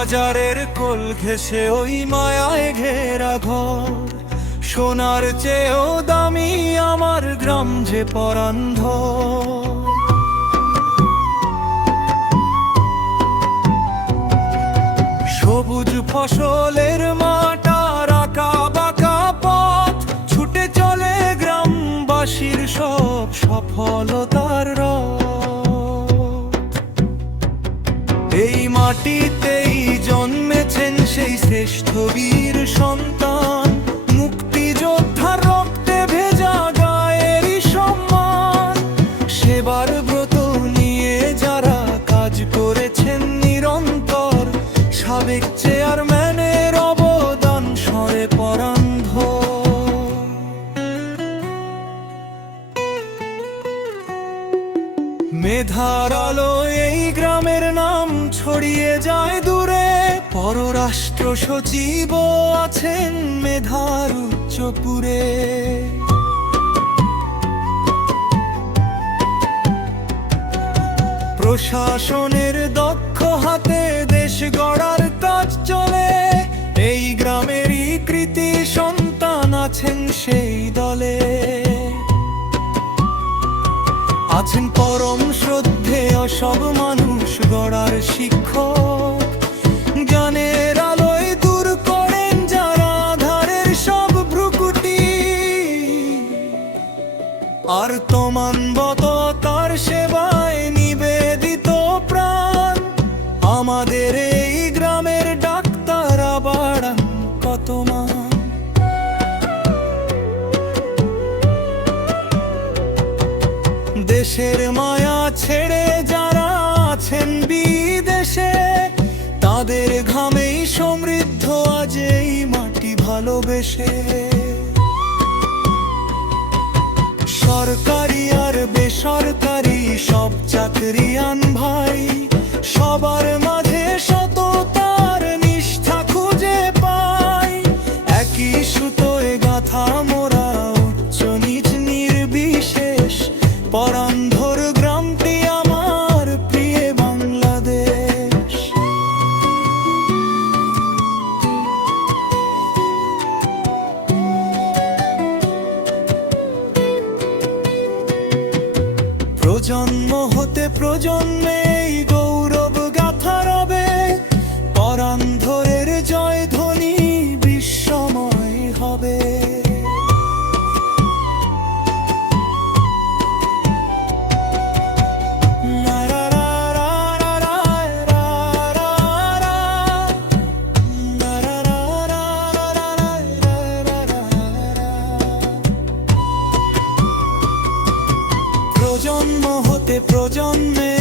বাজারের কোল ঘেঁষে ওই মায়ায় ঘেরা ঘর, সোনার চেয়েও দামি আমার গ্রাম যে পরান্ধ। সবুজ ফসলের মাঠ আর আঁকা বাঁকা পথ, ছুটে চলে গ্রামবাসীর সব সফলতার রথ। এই মাটিতেই জন্মেছেন সেই শ্রেষ্ঠ বীর সন্তান, মুক্তিযোদ্ধার রক্তে ভেজা গায়েরই সম্মান। সেবার ব্রত নিয়ে যারা কাজ করেছেন নিরন্তর, সাবেক চেয়ারম্যানের অবদান স্মরে পরান্ধ। মেধার আলো এই গ্রামের নাম ছড়িয়ে যায় দূরে, পররাষ্ট্র সচিবও আছেন মেধার উচ্চপুরে। প্রশাসনের দক্ষ হাতে দেশ গড়ার কাজ চলে, এই গ্রামেরই কৃতি সন্তান আছেন সেই দলে। আছেন পরম শ্রদ্ধেয় সব মানুষ গড়ার শিক্ষক, জ্ঞানের আলোয় দূর করেন যারা আধারের সব ভ্রুকুটি। আর মানবতার সেবায় নিবেদিত প্রাণ আমাদের এই গ্রামের ডাক্তার আবার কত মান। দেশের মায়া ছেড়ে যারা আছেন বিদেশে, তাদের ঘামেই সমৃদ্ধ আজ এই মাটি ভালোবেসে। সরকারি আর বেসরকারি সব চাকরিয়ান ভাই, সবার মাঝে সততার নিষ্ঠা খুঁজে পাই। একই সুতোয় গাঁথা মোরা উচ্চ নিচ নির্বিশেষ, পরান্ধর গ্রামটি আমার প্রিয় বাংলাদেশ। প্রজন্ম হতে প্রজন্মে এই গৌরব গাথা রবে, পরান্ধরের জয় ধ্বনি বিশ্বময় হবে। প্রজন্ম হতে প্রজন্মে